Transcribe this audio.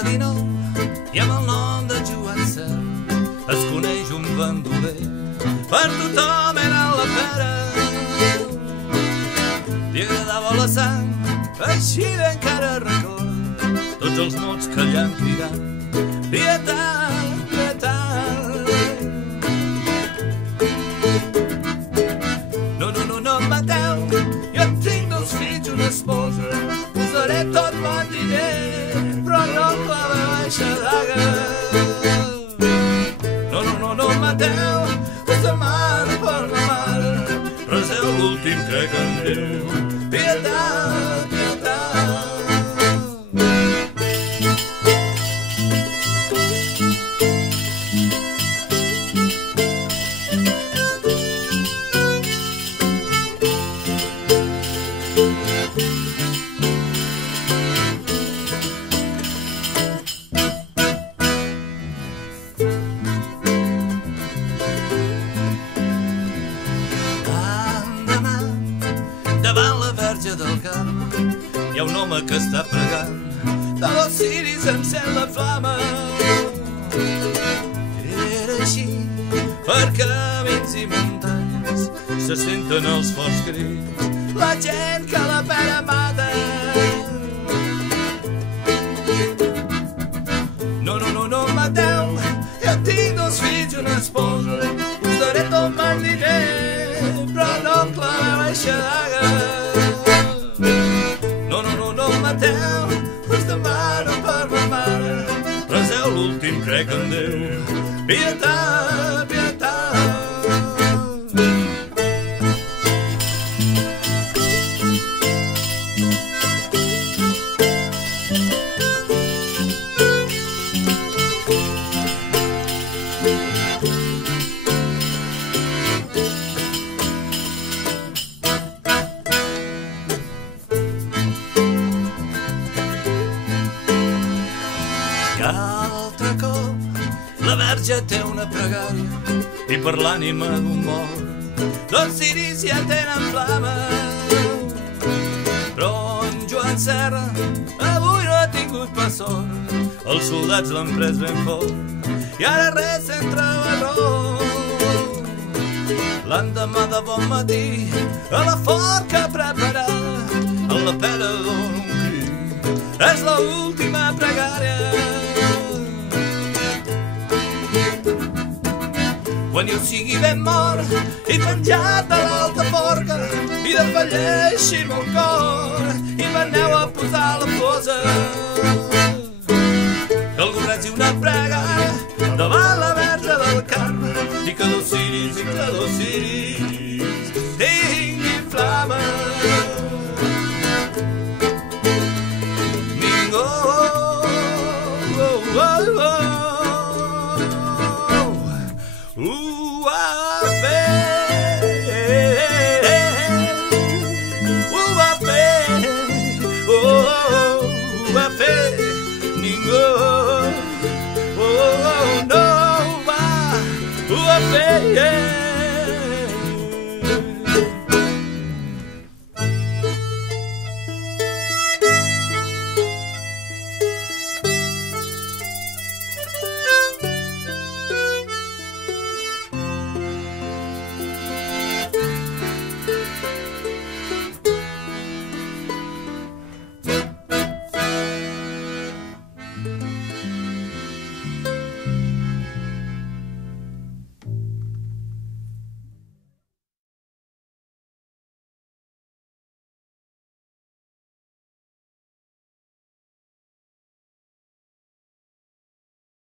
segle XIX i amb el nom de Joan Serra es coneix un bandoler. Per tothom era la pera, li agradava la sang, així encara record tots els mots que li han cridat. Pietat, pietat. No, no, no, no em mateu, jo tinc dos fills, una esposa, posaré tot bon diner, però no clava baixa daga. No, no, no, no em mateu, la mare per la mare, reseu l'últim crec en Déu. Pietat, pietat. Davant la Verge del Carme hi ha un home que està pregant, de dos ciris encén la flama. Era així, per camins i muntanyes se senten els forts crits, la gent que la pera mata. No, no, no, no em mateu, jo tinc dos fills i una esposa, us daré tot mal diner, però no em claveu eixa daga. No, no, no, no em mateu, us demano per ma mare, reseu l'últim crec en Déu. Pietat, pietat. Altre cop la Verge té una pregària i per l'ànima d'un mort dos ciris ja tenen flama. Però en Joan Serra avui no ha tingut pas sort, els soldats l'han pres ben fort i ara res entre barró. L'endemà de bon matí a la forca preparada en la pera d'un crit és l'última pregària. Quan jo sigui ben mort i penjat de l'alta forca i desfalleixi mon cor i m'aneu a posar a la fosa, que algú regi una pregària davant la Verge del Carme i que dos ciris tinguin flama. Ningú Ningú